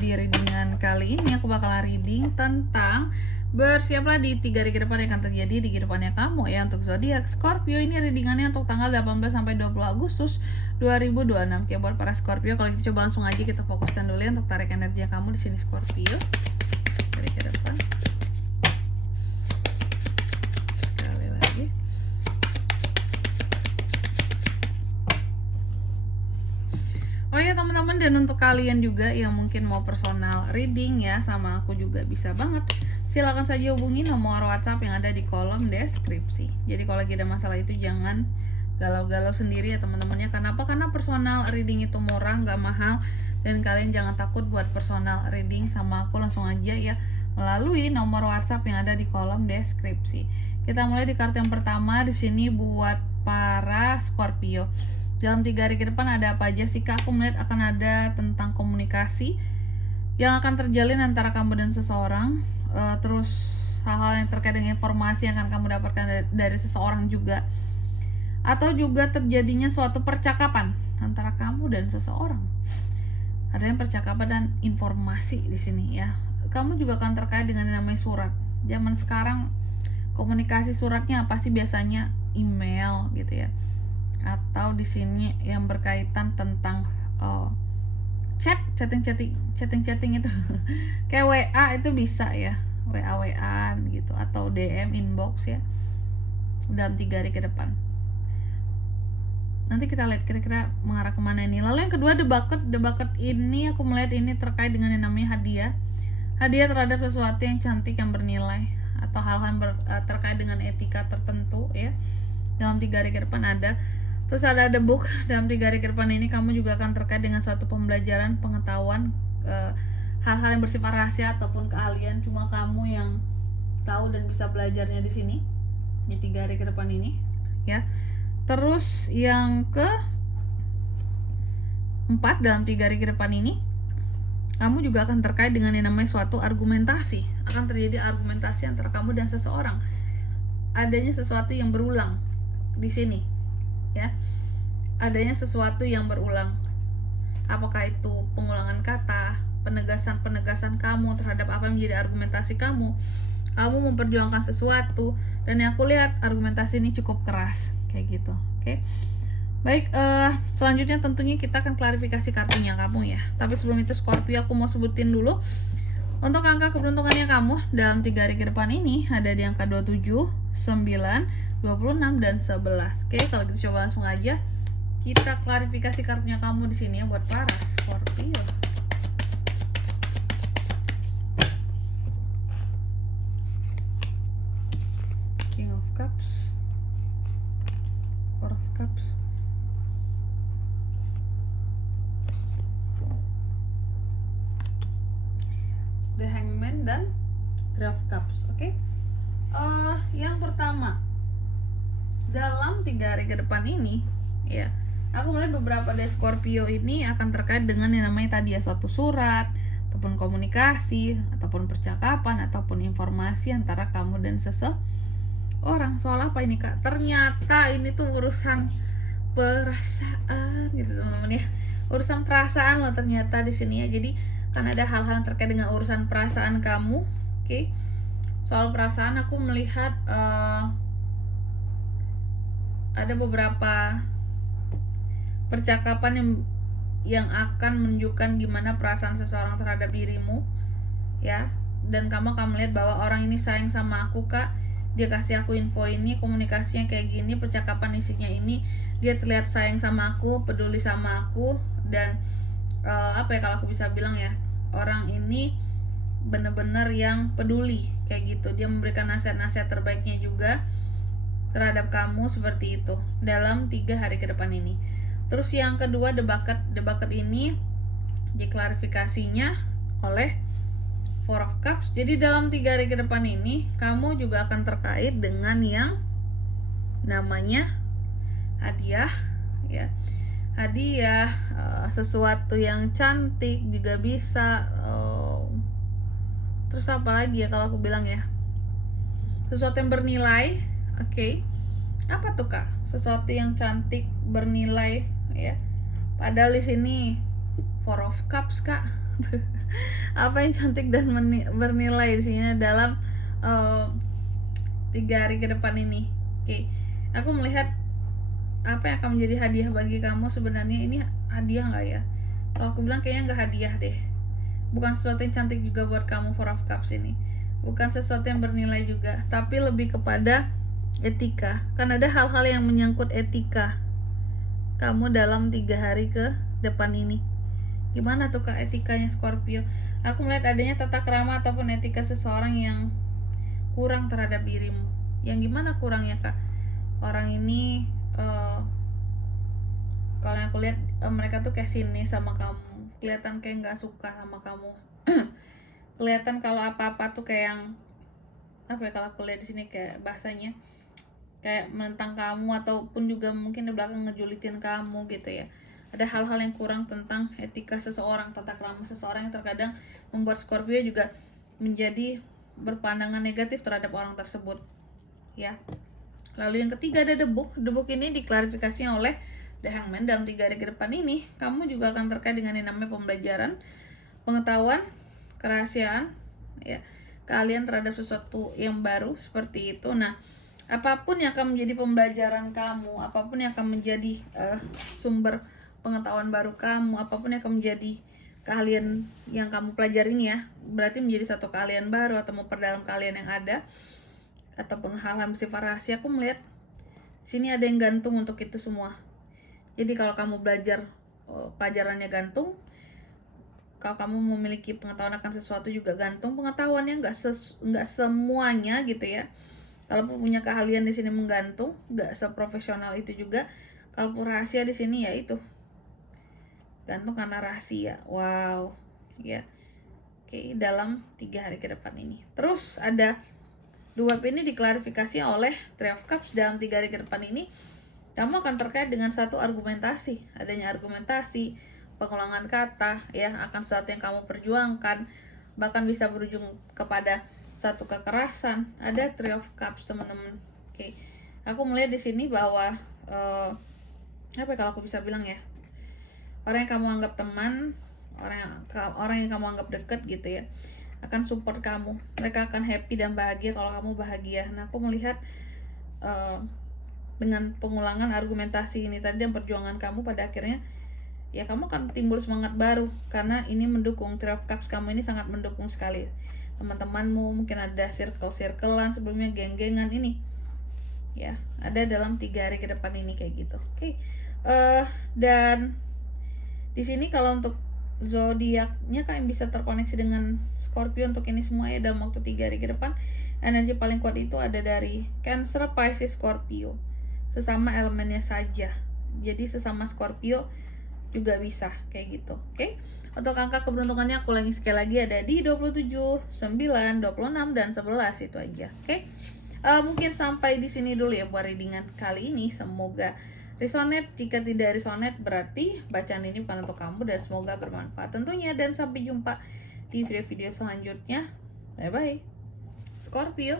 di readingan kali ini aku bakalan reading tentang bersiaplah di 3 hari ke depan yang akan terjadi di kehidupannya kamu ya. Untuk zodiak Scorpio ini readingannya untuk tanggal 18 sampai 20 Agustus 2026. Ya buat para Scorpio, kalau gitu coba langsung aja kita fokuskan dulu ya untuk tarik energi kamu di sini Scorpio. Dari ke depan. Sekali lagi. Oh ya teman-teman, dan untuk kalian juga yang mungkin mau personal reading ya sama aku juga bisa banget. Silakan saja hubungi nomor WhatsApp yang ada di kolom deskripsi. Jadi kalau lagi ada masalah itu jangan galau-galau sendiri ya teman-temannya. Kenapa? Karena personal reading itu murah, nggak mahal, dan kalian jangan takut buat personal reading sama aku, langsung aja ya melalui nomor WhatsApp yang ada di kolom deskripsi. Kita mulai di kartu yang pertama di sini buat para Scorpio. Dalam 3 hari ke depan ada apa aja sih Kak? Aku melihat akan ada tentang komunikasi yang akan terjalin antara kamu dan seseorang, terus hal-hal yang terkait dengan informasi yang akan kamu dapatkan dari seseorang juga, atau juga terjadinya suatu percakapan antara kamu dan seseorang. Ada yang percakapan dan informasi di sini ya. Kamu juga akan terkait dengan yang namanya surat. Zaman sekarang komunikasi suratnya apa sih? Biasanya email gitu ya. Atau di sini yang berkaitan tentang chatting itu kayak WA itu bisa ya, WA-WAan gitu, atau DM inbox ya dalam 3 hari ke depan. Nanti kita lihat kira-kira mengarah kemana ini. Lalu yang kedua, the bucket ini aku melihat ini terkait dengan yang namanya hadiah terhadap sesuatu yang cantik yang bernilai, atau hal-hal terkait dengan etika tertentu ya dalam 3 hari ke depan ada. Terus ada the book. Dalam 3 hari ke depan ini kamu juga akan terkait dengan suatu pembelajaran, pengetahuan, hal-hal yang bersifat rahasia ataupun keahlian cuma kamu yang tahu dan bisa belajarnya di sini di 3 hari ke depan ini ya. Terus yang keempat, dalam 3 hari ke depan ini kamu juga akan terkait dengan yang namanya suatu argumentasi. Akan terjadi argumentasi antara kamu dan seseorang. Adanya sesuatu yang berulang di sini ya, adanya sesuatu yang berulang. Apakah itu pengulangan kata, penegasan kamu terhadap apa yang menjadi argumentasi kamu memperjuangkan sesuatu, dan yang aku lihat argumentasi ini cukup keras kayak gitu. Oke. Baik, selanjutnya tentunya kita akan klarifikasi kartunya kamu ya. Tapi sebelum itu Scorpio, aku mau sebutin dulu untuk angka keberuntungannya kamu dalam 3 hari ke depan ini ada di angka 27, 9, 26 dan 11. Oke, kalau gitu coba langsung aja kita klarifikasi kartunya kamu di sini ya buat para Scorpio. King of Cups, Four of Cups, The Hangman dan Three of Cups. Oke. Yang pertama, dalam 3 hari ke depan ini ya, aku melihat beberapa dari Scorpio ini akan terkait dengan yang namanya tadi ya, suatu surat ataupun komunikasi ataupun percakapan ataupun informasi antara kamu dan seseorang. Soal apa ini Kak? Ternyata ini tuh urusan perasaan gitu teman-teman ya. Urusan perasaan loh ternyata di sini ya. Jadi kan ada hal-hal yang terkait dengan urusan perasaan kamu. Oke. Soal perasaan aku melihat ada beberapa percakapan yang akan menunjukkan gimana perasaan seseorang terhadap dirimu ya, dan kamu akan melihat bahwa orang ini sayang sama aku Kak, dia kasih aku info ini, komunikasinya kayak gini, percakapan isinya ini, dia terlihat sayang sama aku, peduli sama aku, dan apa ya kalau aku bisa bilang ya, orang ini bener-bener yang peduli kayak gitu. Dia memberikan nasihat-nasihat terbaiknya juga terhadap kamu seperti itu dalam 3 hari ke depan ini. Terus yang kedua, the bucket ini diklarifikasinya oleh Four of Cups. Jadi dalam 3 hari ke depan ini kamu juga akan terkait dengan yang namanya hadiah ya. Hadiah, sesuatu yang cantik juga bisa. Terus apa lagi ya kalau aku bilang ya, sesuatu yang bernilai. Oke. Apa tuh Kak? Sesuatu yang cantik, bernilai ya. Padahal di sini Four of Cups, Kak. Apa yang cantik dan bernilai di sini dalam 3 hari ke depan ini. Oke, aku melihat apa yang akan menjadi hadiah bagi kamu. Sebenarnya ini hadiah nggak ya? Kalau aku bilang kayaknya nggak hadiah deh. Bukan sesuatu yang cantik juga buat kamu, Four of Cups ini. Bukan sesuatu yang bernilai juga, tapi lebih kepada etika. Kan ada hal-hal yang menyangkut etika kamu dalam 3 hari ke depan ini. Gimana tuh Kak etikanya Scorpio? Aku melihat adanya tata krama ataupun etika seseorang yang kurang terhadap dirimu. Yang gimana kurangnya Kak? Orang ini kalau yang aku lihat mereka tuh kayak sinis sama kamu, kelihatan kayak nggak suka sama kamu. Kelihatan kalau apa-apa tuh kayak yang apa ya, kalau aku lihat di sini kayak bahasanya kayak menentang kamu, ataupun juga mungkin di belakang ngejulitin kamu gitu ya. Ada hal-hal yang kurang tentang etika seseorang, tata krama seseorang yang terkadang membuat Scorpio juga menjadi berpandangan negatif terhadap orang tersebut ya. Lalu yang ketiga ada The Book. The Book ini diklarifikasi oleh The Hangman. Dalam 3 hari ke depan ini kamu juga akan terkait dengan yang namanya pembelajaran, pengetahuan, kerahasiaan ya, keahlian terhadap sesuatu yang baru seperti itu. Nah, apapun yang akan menjadi pembelajaran kamu, apapun yang akan menjadi sumber pengetahuan baru kamu, apapun yang akan menjadi keahlian yang kamu pelajarin ya, berarti menjadi satu keahlian baru atau memperdalam keahlian yang ada, ataupun hal-hal bersifat rahasia. Aku melihat sini ada yang gantung untuk itu semua. Jadi kalau kamu belajar pelajarannya gantung, kalau kamu memiliki pengetahuan akan sesuatu juga gantung pengetahuannya, nggak semuanya gitu ya. Kalau punya keahlian di sini menggantung, nggak seprofesional itu juga. Kalau rahasia di sini ya itu gantung karena rahasia. Wow, ya. Oke, dalam 3 hari ke depan ini. Terus ada dua ini diklarifikasi oleh Three of Cups. Dalam 3 hari ke depan ini kamu akan terkait dengan satu argumentasi. Adanya argumentasi, pengulangan kata ya, akan sesuatu yang kamu perjuangkan, bahkan bisa berujung kepada satu kekerasan. Ada Three of Cups teman-teman. Oke, aku melihat di sini bahwa apa ya, kalau aku bisa bilang ya, orang yang kamu anggap teman, orang yang kamu anggap dekat gitu ya, akan support kamu. Mereka akan happy dan bahagia kalau kamu bahagia. Nah, aku melihat dengan pengulangan argumentasi ini tadi dan perjuangan kamu, pada akhirnya ya kamu akan timbul semangat baru, karena ini mendukung. Three of Cups kamu ini sangat mendukung sekali. Teman-temanmu mungkin ada circle-circlean sebelumnya, geng-gengan ini ya, ada dalam 3 hari ke depan ini kayak gitu. Oke. Dan di sini kalau untuk zodiaknya kalian bisa terkoneksi dengan Scorpio untuk ini semua ya, dalam waktu 3 hari ke depan. Energi paling kuat itu ada dari Cancer, Pisces, Scorpio, sesama elemennya saja. Jadi sesama Scorpio juga bisa kayak gitu. Oke. Untuk angka keberuntungannya aku lagi sekali lagi ada di 27, 9, 26 dan 11, itu aja. Oke. Mungkin sampai di sini dulu ya buat readingan kali ini. Semoga resonate. Jika tidak resonate berarti bacaan ini bukan untuk kamu, dan semoga bermanfaat tentunya. Dan sampai jumpa di video-video selanjutnya. Bye bye Scorpio.